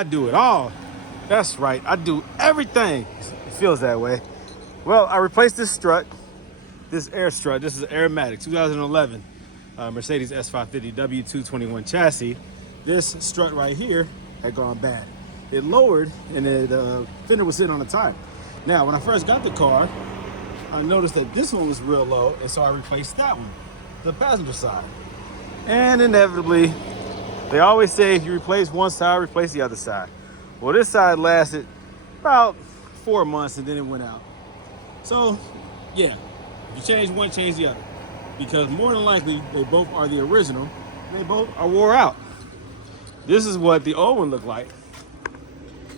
I do it all. That's right, I do everything. It feels that way. Well, I replaced this strut, this air strut. This is an Airmatic 2011 Mercedes S550 W221 chassis. This strut right here had gone bad. It lowered and the fender was sitting on the tire. Now, when I first got the car, I noticed that this one was real low, and so I replaced that one, the passenger side. And inevitably, they always say if you replace one side, replace the other side. Well, this side lasted about 4 months and then it went out. So, yeah, if you change one, change the other. Because more than likely, they both are the original, and they both are wore out. This is what the old one looked like.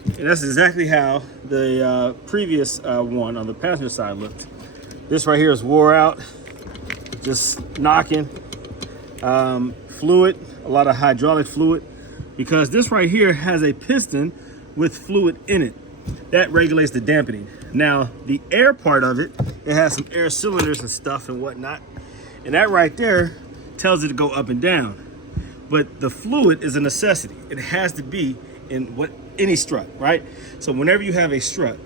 And that's exactly how the previous one on the passenger side looked. This right here is wore out, just knocking. Fluid, a lot of hydraulic fluid, because this right here has a piston with fluid in it. That regulates the dampening. Now, the air part of it, it has some air cylinders and stuff and whatnot. And that right there tells it to go up and down. But the fluid is a necessity. It has to be in any strut, right? So whenever you have a strut,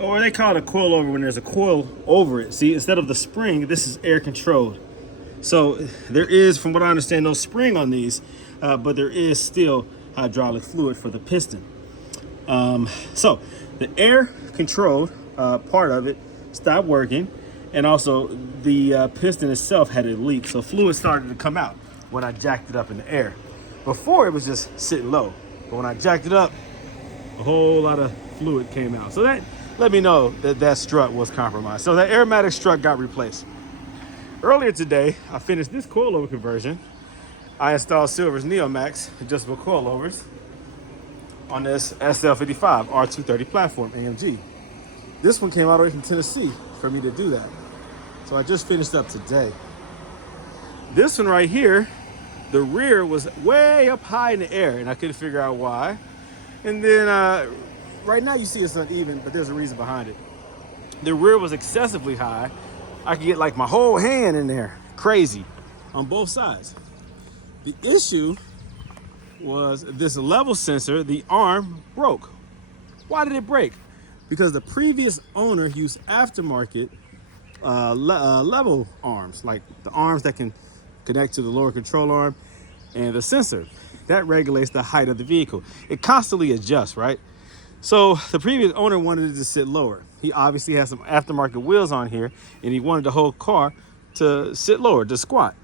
or they call it a coilover when there's a coil over it. See, instead of the spring, this is air controlled. So there is, from what I understand, no spring on these, but there is still hydraulic fluid for the piston. So the air controlled part of it stopped working, and also the piston itself had a leak. So fluid started to come out when I jacked it up in the air. Before, it was just sitting low, but when I jacked it up, a whole lot of fluid came out. So that let me know that that strut was compromised. So that Airmatic strut got replaced. Earlier today, I finished this coilover conversion. I installed Silver's Neomax adjustable coilovers on this SL55 R230 platform AMG. This one came all the way from Tennessee for me to do that. So I just finished up today. This one right here, the rear was way up high in the air and I couldn't figure out why. And then right now you see it's uneven, but there's a reason behind it. The rear was excessively high. I could get like my whole hand in there, crazy, on both sides. The issue was this level sensor, the arm broke. Why did it break? Because the previous owner used aftermarket level arms, like the arms that can connect to the lower control arm and the sensor. That regulates the height of the vehicle. It constantly adjusts, right? So the previous owner wanted it to sit lower. He obviously has some aftermarket wheels on here, and he wanted the whole car to sit lower, to squat.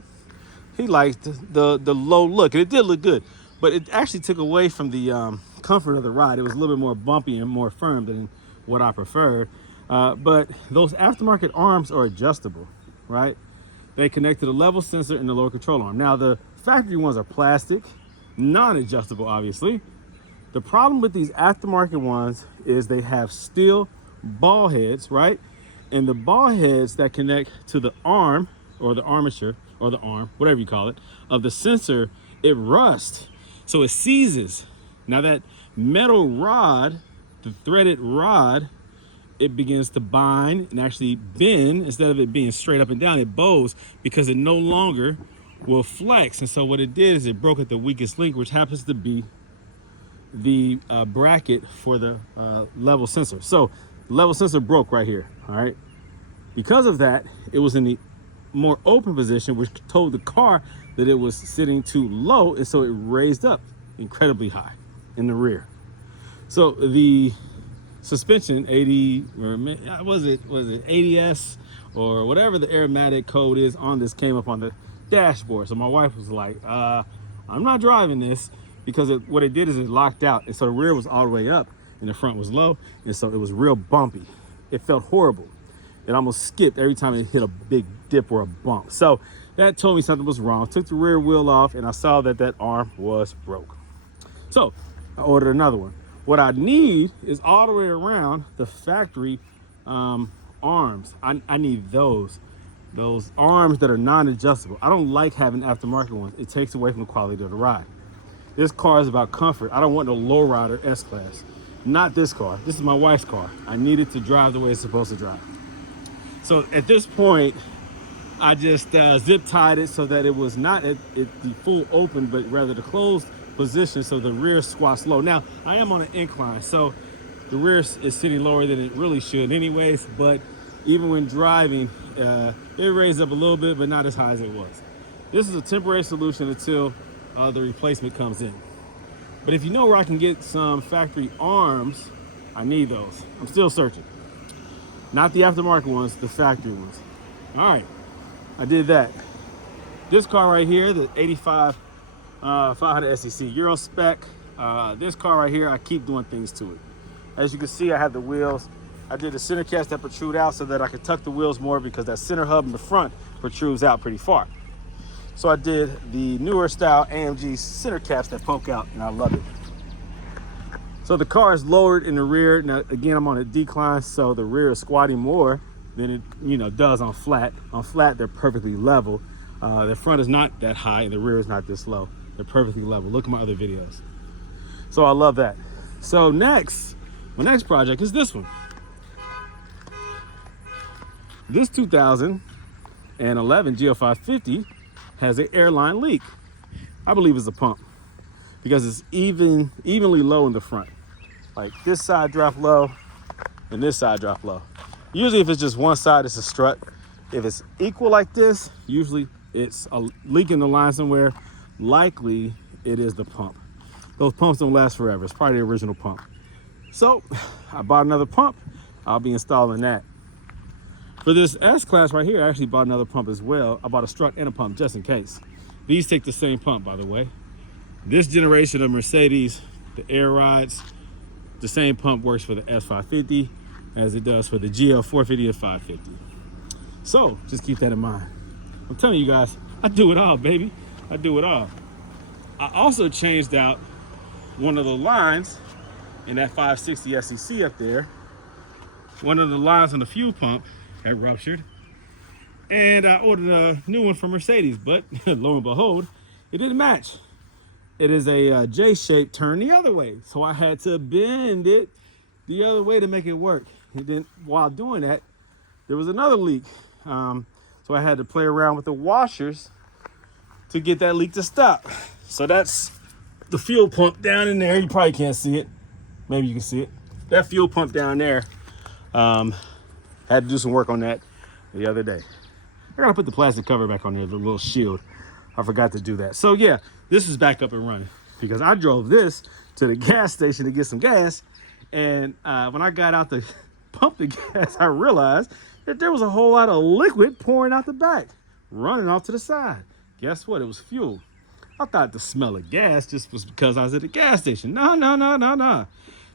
He liked the low look, and it did look good, but it actually took away from the comfort of the ride. It was a little bit more bumpy and more firm than what I preferred. But those aftermarket arms are adjustable, right? They connect to the level sensor and the lower control arm. Now, the factory ones are plastic, non-adjustable, obviously. The problem with these aftermarket ones is they have steel ball heads, right? And the ball heads that connect to the arm or the armature or the arm, whatever you call it, of the sensor, it rusts. So it seizes. Now that metal rod, the threaded rod, it begins to bind and actually bend. Instead of it being straight up and down, it bows because it no longer will flex. And so what it did is it broke at the weakest link, which happens to be the bracket for the level sensor. So the level sensor broke right here, all right? Because of that, it was in the more open position, which told the car that it was sitting too low, and so it raised up incredibly high in the rear. So the suspension 80, or was it ADS or whatever the Airmatic code is on this, came up on the dashboard. So my wife was like, I'm not driving this, because what it did is it locked out, and so the rear was all the way up and the front was low, and so it was real bumpy. It felt horrible. It almost skipped every time it hit a big dip or a bump. So that told me something was wrong. Took the rear wheel off, and I saw that that arm was broke. So I ordered another one. What I need is all the way around the factory arms. I need those arms that are non-adjustable. I don't like having aftermarket ones. It takes away from the quality of the ride. This car is about comfort. I don't want no lowrider S-Class. Not this car. This is my wife's car. I need it to drive the way it's supposed to drive. So at this point, I just zip tied it so that it was not at the full open, but rather the closed position so the rear squats low. Now, I am on an incline, so the rear is sitting lower than it really should anyways, but even when driving, it raised up a little bit, but not as high as it was. This is a temporary solution until the replacement comes in. But if you know where I can get some factory arms, I need those. I'm still searching. Not the aftermarket ones, the factory ones. All right, I did that. This car right here, the 85 500 SEC Euro spec. This car right here, I keep doing things to it. As you can see, I have the wheels. I did the center caps that protrude out so that I could tuck the wheels more, because that center hub in the front protrudes out pretty far. So I did the newer style AMG center caps that poke out, and I love it. So the car is lowered in the rear. Now, again, I'm on a decline, so the rear is squatting more than it does on flat. On flat, they're perfectly level. The front is not that high, and the rear is not this low. They're perfectly level. Look at my other videos. So I love that. So next, my next project is this one. This 2011 GL550 has an airline leak. I believe it's a pump, because it's evenly low in the front. Like this side drop low and this side drop low. Usually if it's just one side, it's a strut. If it's equal like this, usually it's a leak in the line somewhere. Likely it is the pump. Those pumps don't last forever. It's probably the original pump. So I bought another pump. I'll be installing that. For this S-Class right here, I actually bought another pump as well. I bought a strut and a pump just in case. These take the same pump, by the way. This generation of Mercedes, the air rides, the same pump works for the S550 as it does for the GL450 and 550. So just keep that in mind. I'm telling you guys, I do it all, baby. I do it all. I also changed out one of the lines in that 560 SEC up there. One of the lines on the fuel pump had ruptured, and I ordered a new one from Mercedes, but lo and behold, it didn't match. It is a J shape turned the other way, so I had to bend it the other way to make it work. And then while doing that, there was another leak, so I had to play around with the washers to get that leak to stop. So that's the fuel pump down in there. You probably can't see it. Maybe you can see it. That fuel pump down there. Had to do some work on that the other day. I gotta put the plastic cover back on there, the little shield. I forgot to do that. So yeah, this is back up and running, because I drove this to the gas station to get some gas. And when I got out to pump the gas, I realized that there was a whole lot of liquid pouring out the back, running off to the side. Guess what? It was fuel. I thought the smell of gas just was because I was at the gas station. No.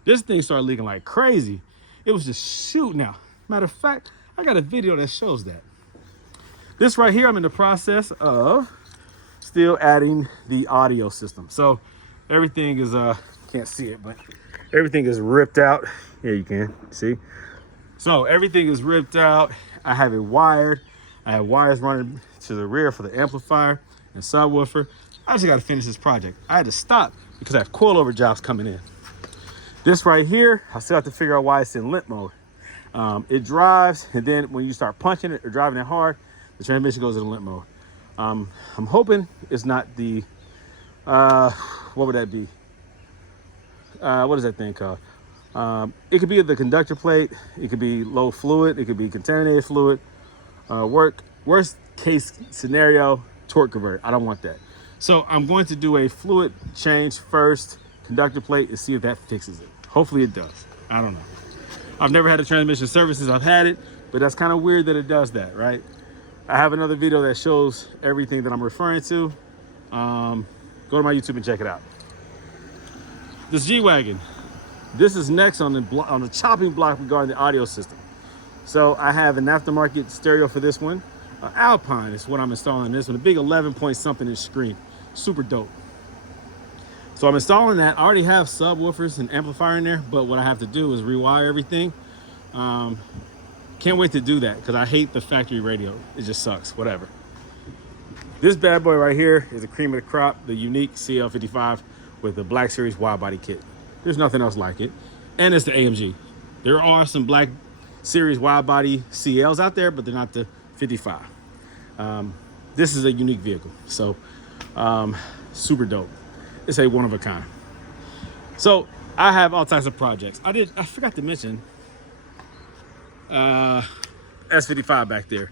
This thing started leaking like crazy. It was just shooting out. Matter of fact, I got a video that shows that. This right here, I'm in the process of still adding the audio system. So everything is, can't see it, but everything is ripped out. Here you can see. So everything is ripped out. I have it wired. I have wires running to the rear for the amplifier and subwoofer. I just got to finish this project. I had to stop because I have coilover jobs coming in. This right here, I still have to figure out why it's in limp mode. It drives, and then when you start punching it or driving it hard, the transmission goes into limp mode. I'm hoping it's not the, what would that be? What is that thing called? It could be the conductor plate. It could be low fluid. It could be contaminated fluid. Worst case scenario, torque converter. I don't want that. So I'm going to do a fluid change first, conductor plate, and see if that fixes it. Hopefully it does. I don't know. I've never had a transmission service since I've had it, but that's kind of weird that it does that, right? I have another video that shows everything that I'm referring to. Go to my YouTube and check it out. This G-Wagon. This is next on the chopping block regarding the audio system. So I have an aftermarket stereo for this one. Alpine is what I'm installing this one. A big 11 point something inch screen. Super dope. So I'm installing that. I already have subwoofers and amplifier in there, but what I have to do is rewire everything. Can't wait to do that because I hate the factory radio. It just sucks, whatever. This bad boy right here is a cream of the crop, the unique CL55 with the Black Series wide body kit. There's nothing else like it. And it's the AMG. There are some Black Series wide body CLs out there, but they're not the 55. This is a unique vehicle, so super dope. It's a one of a kind. So I have all types of projects. I forgot to mention S55 back there.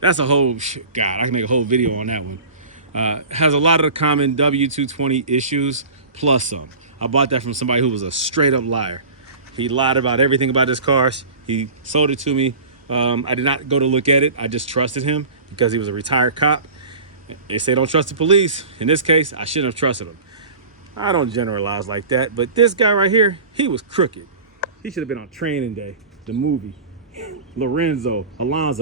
That's a whole, God, I can make a whole video on that one. Has a lot of the common W220 issues, plus some. I bought that from somebody who was a straight up liar. He lied about everything about his cars. He sold it to me. I did not go to look at it. I just trusted him because he was a retired cop. They say don't trust the police. In this case, I shouldn't have trusted him. I don't generalize like that, but this guy right here, he was crooked. He should have been on Training Day, the movie. Alonzo,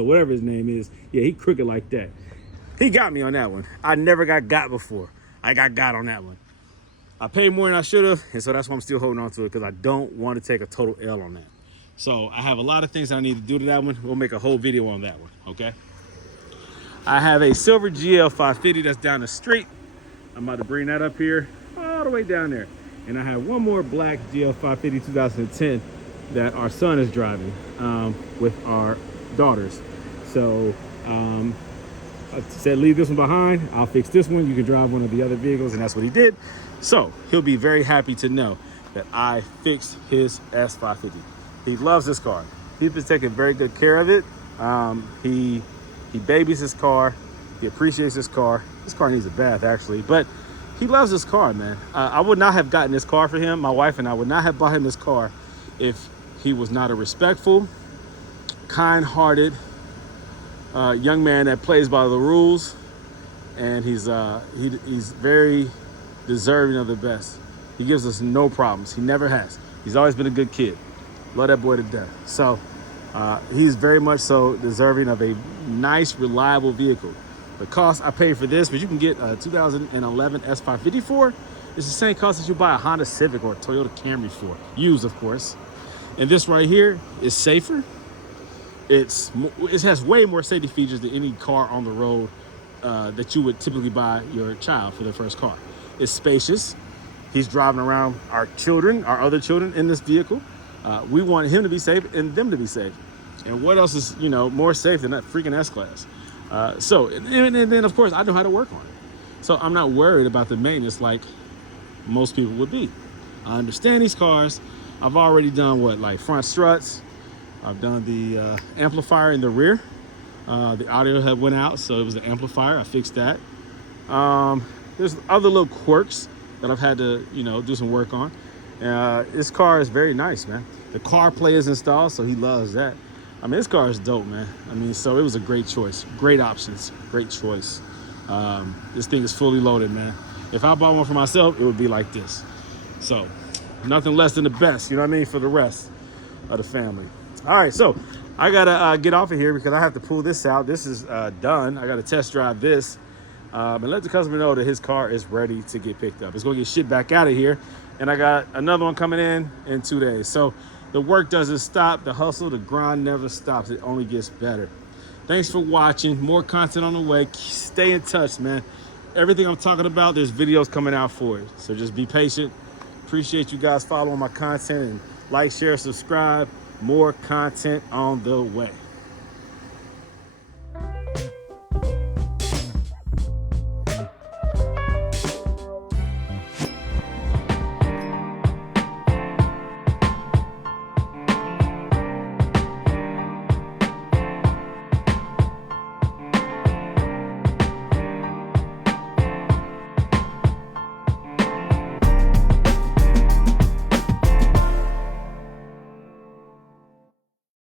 whatever his name is. Yeah, he crooked like that. He got me on that one. I never got before. I got on that one. I paid more than I should have, and so that's why I'm still holding on to it, because I don't want to take a total L on that. So I have a lot of things I need to do to that one. We'll make a whole video on that one, okay? I have a silver GL 550 that's down the street. I'm about to bring that up here all the way down there. And I have one more black GL 550 2010 that our son is driving with our daughters. So I said leave this one behind. I'll fix this one. You can drive one of the other vehicles, and that's what he did. So he'll be very happy to know that I fixed his S550. He loves this car. He's been taking very good care of it. He babies his car. He appreciates his car. This car needs a bath, actually, but he loves this car, man. I would not have gotten this car for him. My wife and I would not have bought him this car if he was not a respectful, kind-hearted young man that plays by the rules, and he's very deserving of the best. He gives us no problems. He never has. He's always been a good kid. Love that boy to death. So he's very much so deserving of a nice, reliable vehicle. The cost I paid for this, but you can get a 2011 S550 for, it's the same cost as you buy a Honda Civic or a Toyota Camry for, used of course. And this right here is safer. It has way more safety features than any car on the road that you would typically buy your child for their first car. It's spacious. He's driving around our children, our other children in this vehicle. We want him to be safe and them to be safe. And what else is, more safe than that freaking S-Class? And then of course I know how to work on it. So I'm not worried about the maintenance like most people would be. I understand these cars. I've already done like front struts. I've done the amplifier in the rear. The audio had went out, so it was the amplifier. I fixed that. There's other little quirks that I've had to, do some work on. This car is very nice, man. The CarPlay is installed, so he loves that. I mean, this car is dope, man. I mean, so it was a great choice. Great options, great choice. This thing is fully loaded, man. If I bought one for myself, it would be like this. So nothing less than the best, you know what I mean, for the rest of the family. All right, so I gotta get off of here because I have to pull this out. This is done. I gotta test drive this and let the customer know that his car is ready to get picked up. It's gonna get shipped back out of here, and I got another one coming in 2 days. So the work doesn't stop. The hustle, the grind never stops. It only gets better. Thanks for watching. More content on the way. Stay in touch, man. Everything I'm talking about, there's videos coming out for it. So just be patient. Appreciate you guys following my content, and like, share, subscribe. More content on the way.